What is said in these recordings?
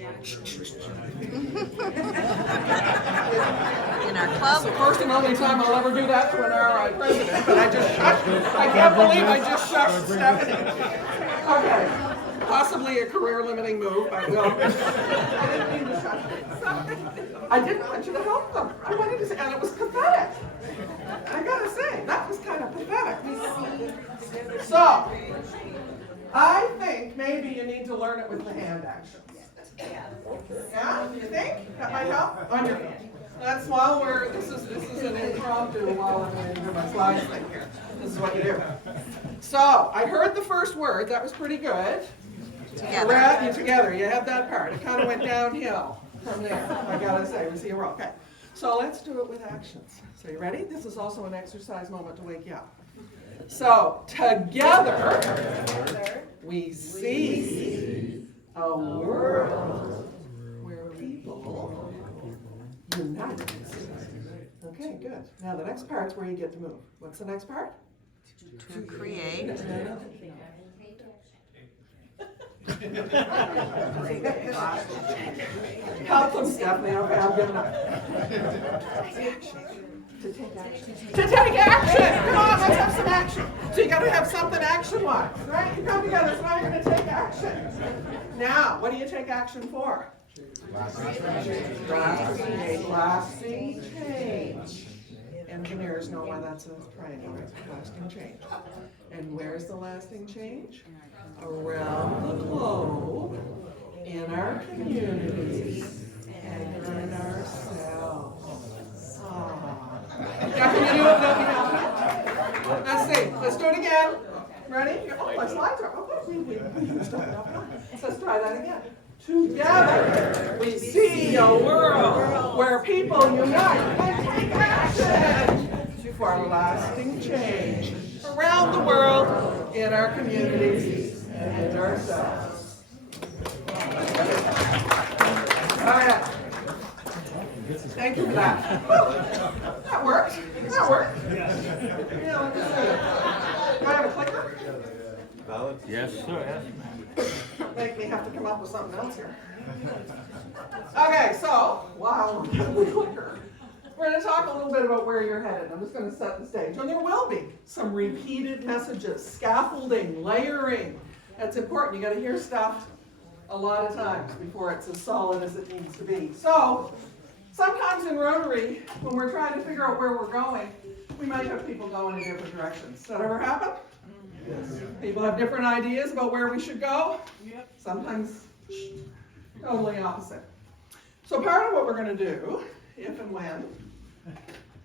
In our club. It's the first and only time I'll ever do that to an RI president, but I just shushed. I can't believe I just shushed Stephanie. Okay. Possibly a career-limiting move, but I didn't mean to shush you. I didn't want you to help them. I wanted to say, and it was pathetic. I gotta say, that was kind of pathetic. So, I think maybe you need to learn it with the hand actions. Yeah, you think? That might help? On your hand. That's while this is an impromptu while I'm waiting for my slides thing here. This is what you do. So, I heard the first word, that was pretty good. Together, you had that part. It kind of went downhill from there, I gotta say. We see you roll. Okay. So let's do it with actions. So you ready? This is also an exercise moment to wake you up. So, together, we see a world where people unite. Okay, good. Now the next part's where you get to move. What's the next part? To create. Help them, Stephanie. Okay, I'm giving up. To take action. To take action! Come on, let's have some action. So you got to have something action-wise, right? You come together, so now you're going to take action. Now, what do you take action for? Lasting change. Engineers know why that's a triangle. It's lasting change. And where's the lasting change? Around the globe, in our communities, and in ourselves. Now, can you do it without me helping? Let's see. Let's do it again. Ready? Oh, my slides are. Oh, we used up enough time. So let's try that again. Together, we see a world where people unite and take action for lasting change around the world, in our communities, and in ourselves. All right. Thank you for that. That worked. That worked. Yeah, let me see. Do I have a clicker? Yes, sir. Make me have to come up with something else here. Okay, so, wow, the clicker. We're going to talk a little bit about where you're headed. I'm just going to set the stage. And there will be some repeated messages, scaffolding, layering. That's important. You got to hear stuff a lot of times before it's as solid as it needs to be. So, sometimes in Rotary, when we're trying to figure out where we're going, we might have people going in different directions. Does that ever happen? Yes. People have different ideas about where we should go. Yep. Sometimes totally opposite. So part of what we're going to do, if and when,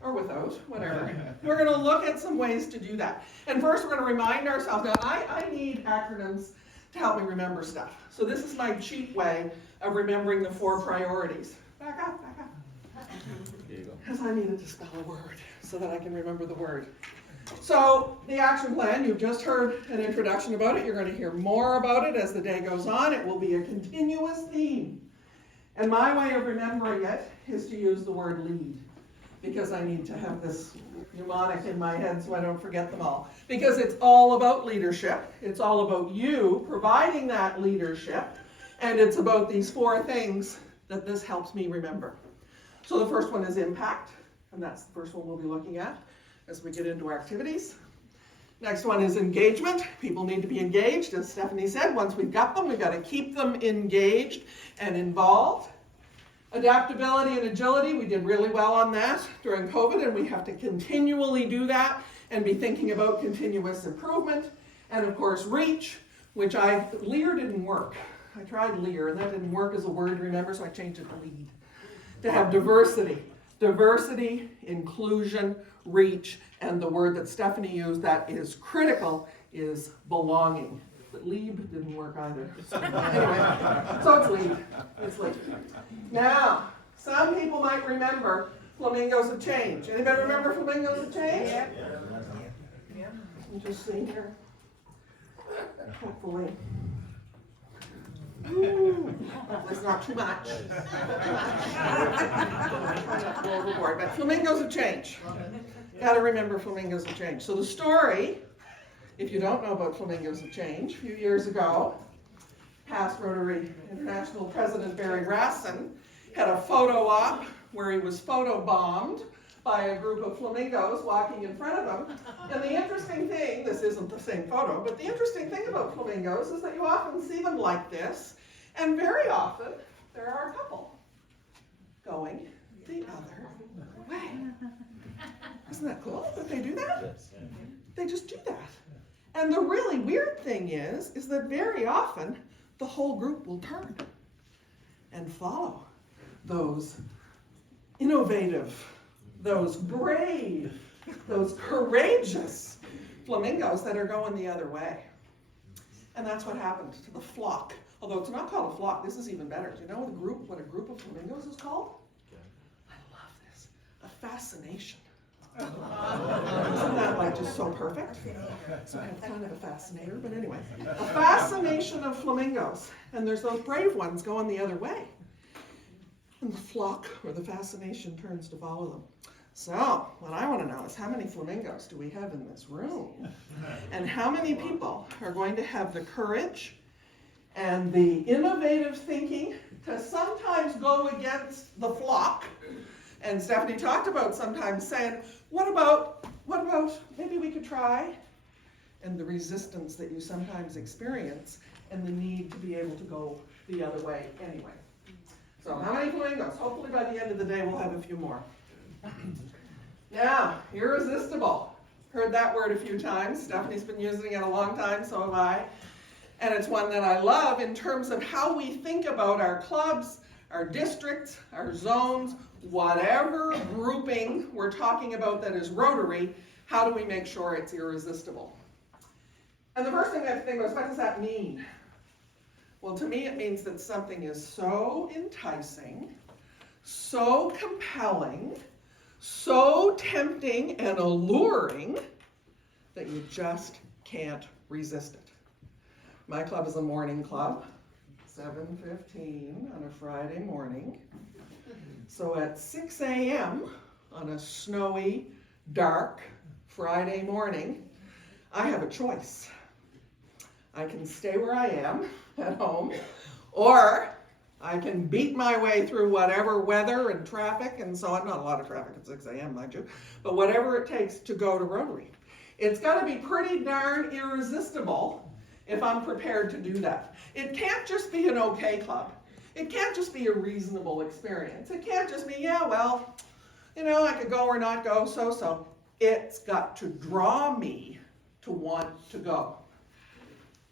or without, whatever, we're going to look at some ways to do that. And first we're going to remind ourselves. Now I need acronyms to help me remember stuff. So this is my cheap way of remembering the 4 priorities. Back up. Because I needed to spell a word so that I can remember the word. So the action plan, you've just heard an introduction about it. You're going to hear more about it as the day goes on. It will be a continuous theme. And my way of remembering it is to use the word lead, because I need to have this mnemonic in my head so I don't forget them all. Because it's all about leadership. It's all about you providing that leadership. And it's about these 4 things that this helps me remember. So the first one is impact, and that's the first one we'll be looking at as we get into our activities. Next one is engagement. People need to be engaged. As Stephanie said, once we've got them, we've got to keep them engaged and involved. Adaptability and agility, we did really well on that during COVID, and we have to continually do that and be thinking about continuous improvement. And of course, reach, which Lear didn't work. I tried Lear, and that didn't work as a word, remember, so I changed it to lead. To have diversity. Diversity, inclusion, reach, and the word that Stephanie used that is critical is belonging. But lead didn't work either. Anyway, so it's lead. It's lead. Now, some people might remember flamingos of change. Anybody remember flamingos of change? Yeah. You just see here. Hopefully. That's not too much. Overboard. But flamingos of change. Got to remember flamingos of change. So the story, if you don't know about flamingos of change, a few years ago, past Rotary International President Barry Rasson had a photo op where he was photo bombed by a group of flamingos walking in front of him. And the interesting thing, this isn't the same photo, but the interesting thing about flamingos is that you often see them like this, and very often there are a couple going the other way. Isn't that cool that they do that? They just do that. And the really weird thing is that very often the whole group will turn and follow those innovative, those brave, those courageous flamingos that are going the other way. And that's what happened to the flock. Although it's not called a flock, this is even better. Do you know what a group of flamingos is called? I love this. A fascination. Isn't that like just so perfect? So I'm kind of a fascinator, but anyway. A fascination of flamingos. And there's those brave ones going the other way. And the flock, or the fascination, turns to follow them. So, what I want to know is how many flamingos do we have in this room? And how many people are going to have the courage and the innovative thinking to sometimes go against the flock? And Stephanie talked about sometimes saying, what about, maybe we could try? And the resistance that you sometimes experience and the need to be able to go the other way anyway. So how many flamingos? Hopefully by the end of the day we'll have a few more. Now, irresistible. Heard that word a few times. Stephanie's been using it a long time, so have I. And it's one that I love in terms of how we think about our clubs, our districts, our zones, whatever grouping we're talking about that is Rotary, how do we make sure it's irresistible? And the first thing we have to think about is, what does that mean? Well, to me it means that something is so enticing, so compelling, so tempting and alluring that you just can't resist it. My club is a morning club, 7:15 on a Friday morning. So at 6 a.m. on a snowy, dark Friday morning, I have a choice. I can stay where I am at home, or I can beat my way through whatever weather and traffic and so on. Not a lot of traffic at 6 a.m., mind you, but whatever it takes to go to Rotary. It's got to be pretty darn irresistible if I'm prepared to do that. It can't just be an okay club. It can't just be a reasonable experience. It can't just be, yeah, well, I could go or not go, so. It's got to draw me to want to go.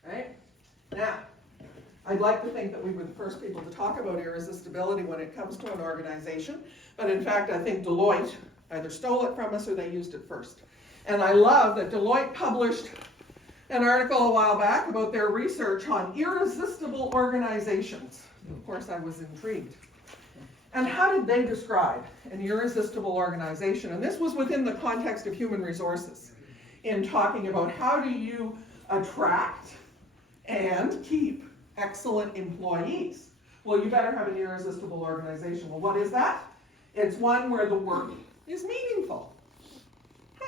Right? Now, I'd like to think that we were the first people to talk about irresistibility when it comes to an organization, but in fact I think Deloitte either stole it from us or they used it first. And I love that Deloitte published an article a while back about their research on irresistible organizations. Of course I was intrigued. And how did they describe an irresistible organization? And this was within the context of human resources, in talking about how do you attract and keep excellent employees. Well, you better have an irresistible organization. Well, what is that? It's one where the work is meaningful.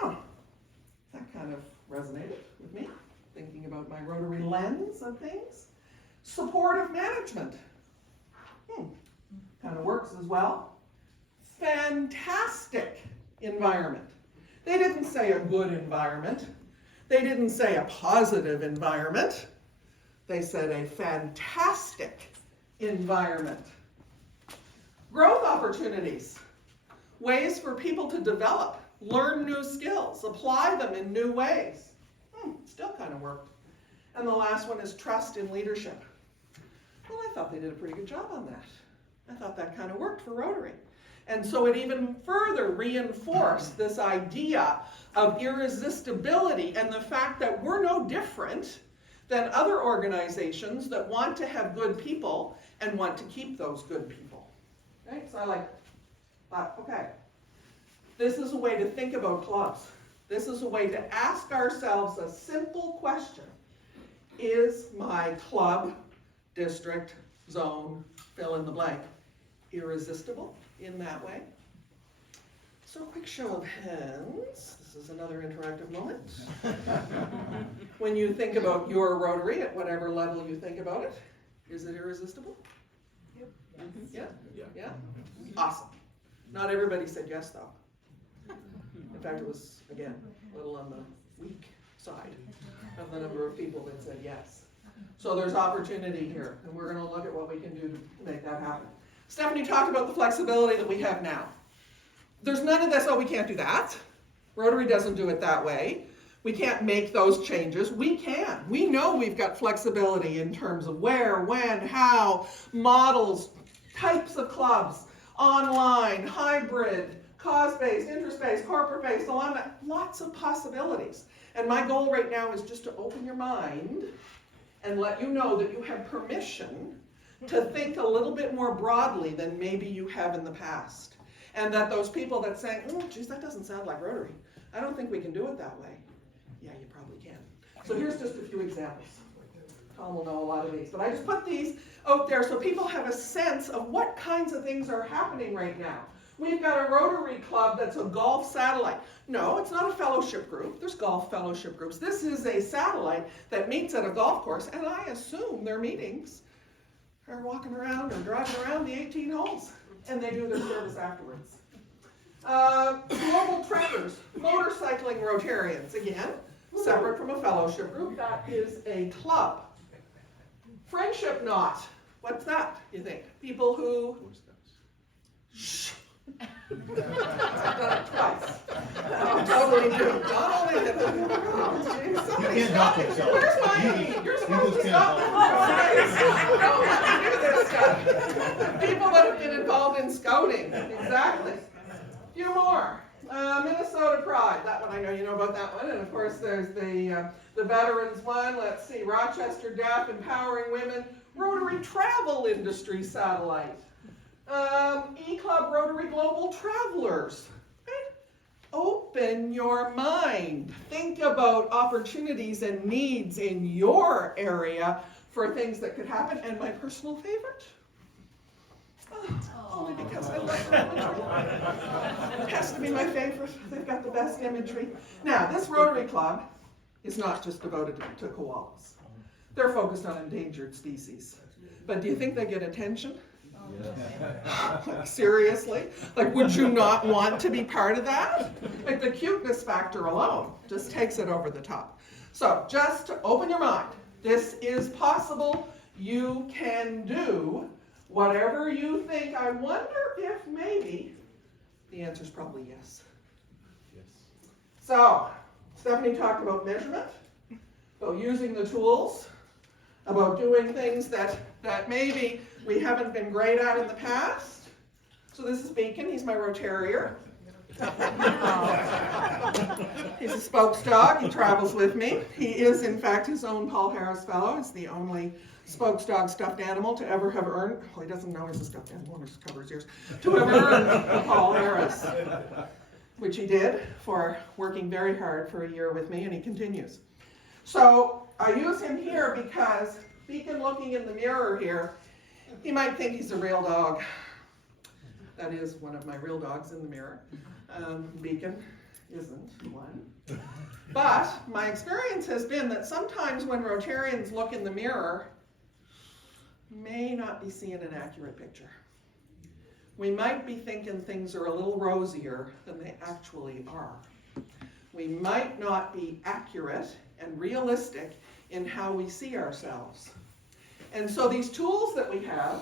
That kind of resonated with me, thinking about my Rotary lens of things. Supportive management. Kind of works as well. Fantastic environment. They didn't say a good environment. They didn't say a positive environment. They said a fantastic environment. Growth opportunities. Ways for people to develop, learn new skills, apply them in new ways. Still kind of worked. And the last one is trust in leadership. Well, I thought they did a pretty good job on that. I thought that kind of worked for Rotary. And so it even further reinforced this idea of irresistibility and the fact that we're no different than other organizations that want to have good people and want to keep those good people. Right? So I thought, okay, this is a way to think about clubs. This is a way to ask ourselves a simple question. Is my club, district, zone, fill in the blank, irresistible in that way? So a quick show of hands. This is another interactive moment. When you think about your Rotary, at whatever level you think about it, irresistible? Yep. Yeah? Yeah? Awesome. Not everybody said yes, though. In fact, it was, again, a little on the weak side of the number of people that said yes. So there's opportunity here, and we're going to look at what we can do to make that happen. Stephanie talked about the flexibility that we have now. There's none of this, oh, we can't do that. Rotary doesn't do it that way. We can't make those changes. We can. We know we've got flexibility in terms of where, when, how, models, types of clubs, online, hybrid, cause-based, interest-based, corporate-based, alumni, lots of possibilities. And my goal right now is just to open your mind and let you know that you have permission to think a little bit more broadly than maybe you have in the past. And that those people that say, oh, geez, that doesn't sound like Rotary. I don't think we can do it that way. Yeah, you probably can. So here's just a few examples. Tom will know a lot of these. But I just put these out there so people have a sense of what kinds of things are happening right now. We've got a Rotary Club that's a golf satellite. No, it's not a fellowship group. There's golf fellowship groups. This is a satellite that meets at a golf course, and I assume their meetings are walking around or driving around the 18 holes, and they do their service afterwards. Global trekkers, motorcycling Rotarians, again, separate from a fellowship group. That is a club. Friendship knot. What's that, you think? People who... Shh. I've done it twice. I totally do. Not only did somebody stop it. Where's my... You're supposed to stop the flow. Don't let me do this stuff. People that have been involved in scouting. Exactly. A few more. Minnesota Pride. That one, I know you know about that one. And of course there's the veterans one. Let's see. Rochester Deaf, Empowering Women. Rotary Travel Industry Satellite. E-Club Rotary Global Travelers. Right? Open your mind. Think about opportunities and needs in your area for things that could happen. And my personal favorite? Only because I love their imagery. It has to be my favorite. They've got the best imagery. Now, this Rotary Club is not just devoted to koalas. They're focused on endangered species. But do you think they get attention? Like, seriously? Like, would you not want to be part of that? Like, the cuteness factor alone just takes it over the top. So, just to open your mind, this is possible. You can do whatever you think. I wonder if maybe the answer is probably yes. So, Stephanie talked about measurement, about using the tools, about doing things that maybe we haven't been great at in the past. So this is Beacon. He's my Rotarier. He's a spokes dog. He travels with me. He is, in fact, his own Paul Harris Fellow. He's the only spokes dog stuffed animal to ever have earned, well, he doesn't know he's a stuffed animal, he's cover his ears, to have earned the Paul Harris, which he did for working very hard for a year with me, and he continues. So I use him here because Beacon, looking in the mirror here, he might think he's a real dog. That is one of my real dogs in the mirror. Beacon isn't one. But my experience has been that sometimes when Rotarians look in the mirror, may not be seeing an accurate picture. We might be thinking things are a little rosier than they actually are. We might not be accurate and realistic in how we see ourselves. And so these tools that we have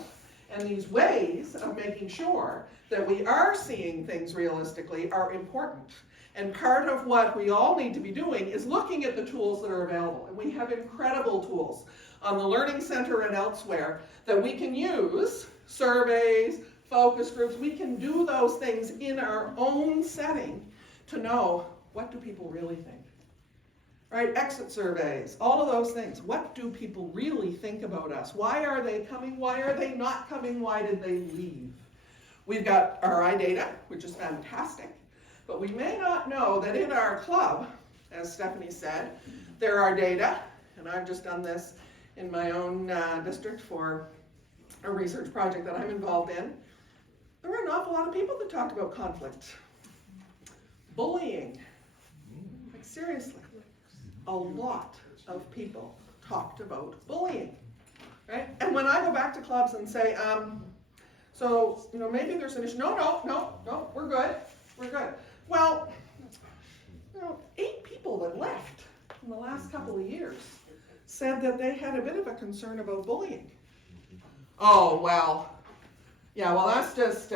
and these ways of making sure that we are seeing things realistically are important. And part of what we all need to be doing is looking at the tools that are available. And we have incredible tools on the Learning Center and elsewhere that we can use, surveys, focus groups. We can do those things in our own setting to know, what do people really think? Right? Exit surveys, all of those things. What do people really think about us? Why are they coming? Why are they not coming? Why did they leave? We've got RI data, which is fantastic, but we may not know that in our club, as Stephanie said, there are data, and I've just done this in my own district for a research project that I'm involved in. There were an awful lot of people that talked about conflict. Bullying. Like, seriously. A lot of people talked about bullying. right? And when I go back to clubs and say, so, maybe there's an issue. No, we're good. We're good. Well, 8 people that left in the last couple of years said that they had a bit of a concern about bullying. Oh, well, yeah, well, that's just,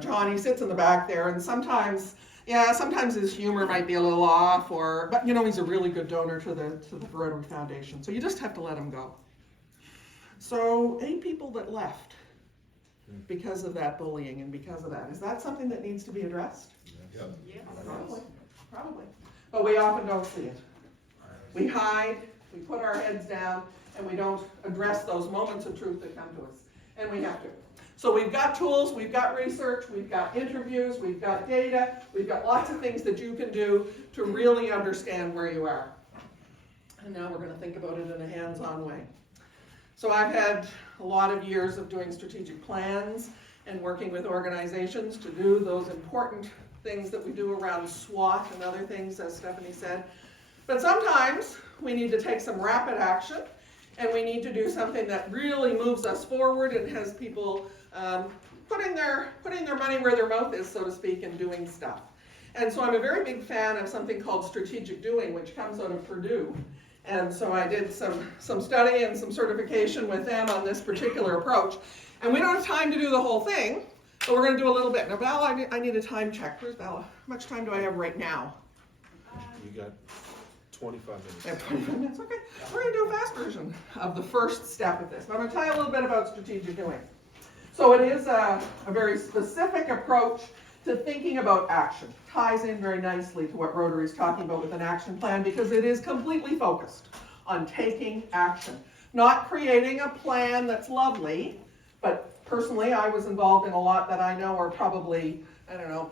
Johnny sits in the back there, and sometimes his humor might be a little off, but he's a really good donor to the Rotary Foundation, so you just have to let him go. So 8 people that left because of that bullying and because of that. Is that something that needs to be addressed? Yep. Yes. Probably. But we often don't see it. We hide, we put our heads down, and we don't address those moments of truth that come to us. And we have to. So we've got tools, we've got research, we've got interviews, we've got data, we've got lots of things that you can do to really understand where you are. And now we're going to think about it in a hands-on way. So I've had a lot of years of doing strategic plans and working with organizations to do those important things that we do around SWOT and other things, as Stephanie said. But sometimes we need to take some rapid action, and we need to do something that really moves us forward and has people putting their money where their mouth is, so to speak, and doing stuff. And so I'm a very big fan of something called strategic doing, which comes out of Purdue. And so I did some study and some certification with them on this particular approach. And we don't have time to do the whole thing, but we're going to do a little bit. Now, Val, I need a time check. Where's Val? How much time do I have right now? You got 25 minutes. I have 25 minutes, okay. We're going to do a fast version of the first step of this. But I'm going to tell you a little bit about strategic doing. So it is a very specific approach to thinking about action. Ties in very nicely to what Rotary is talking about with an action plan, because it is completely focused on taking action. Not creating a plan that's lovely, but personally I was involved in a lot that I know are probably,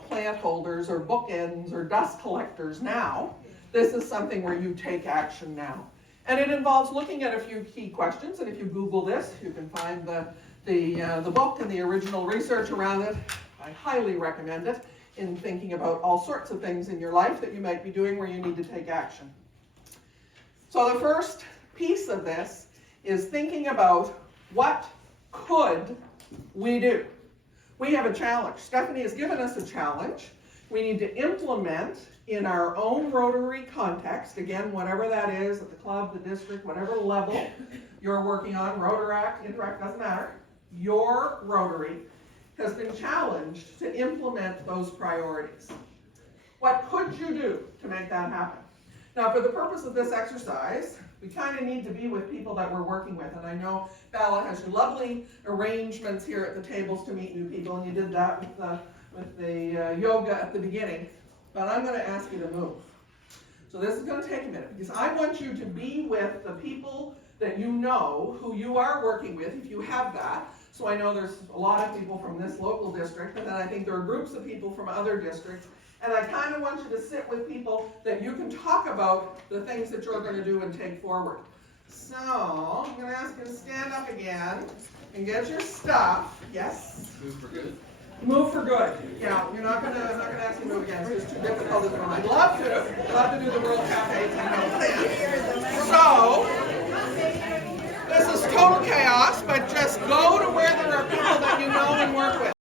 plant holders or bookends or dust collectors now. This is something where you take action now. And it involves looking at a few key questions, and if you Google this, you can find the book and the original research around it. I highly recommend it in thinking about all sorts of things in your life that you might be doing where you need to take action. So the first piece of this is thinking about what could we do. We have a challenge. Stephanie has given us a challenge. We need to implement in our own Rotary context, again, whatever that is, at the club, the district, whatever level you're working on, Rotaract, Interact, doesn't matter. Your Rotary has been challenged to implement those priorities. What could you do to make that happen? Now, for the purpose of this exercise, we kind of need to be with people that we're working with. And I know Bella has your lovely arrangements here at the tables to meet new people, and you did that with the yoga at the beginning. But I'm going to ask you to move. So this is going to take a minute, because I want you to be with the people that you know, who you are working with, if you have that. So I know there's a lot of people from this local district, and then I think there are groups of people from other districts. And I kind of want you to sit with people that you can talk about the things that you're going to do and take forward. So I'm going to ask you to stand up again and get your stuff. Yes? Move for good. Move for good. Yeah, I'm not gonna ask you to move again. It's just too difficult at the moment. I'd love to do the World Cafe thing. So this is total chaos, but just go to where there are people that you know and work with.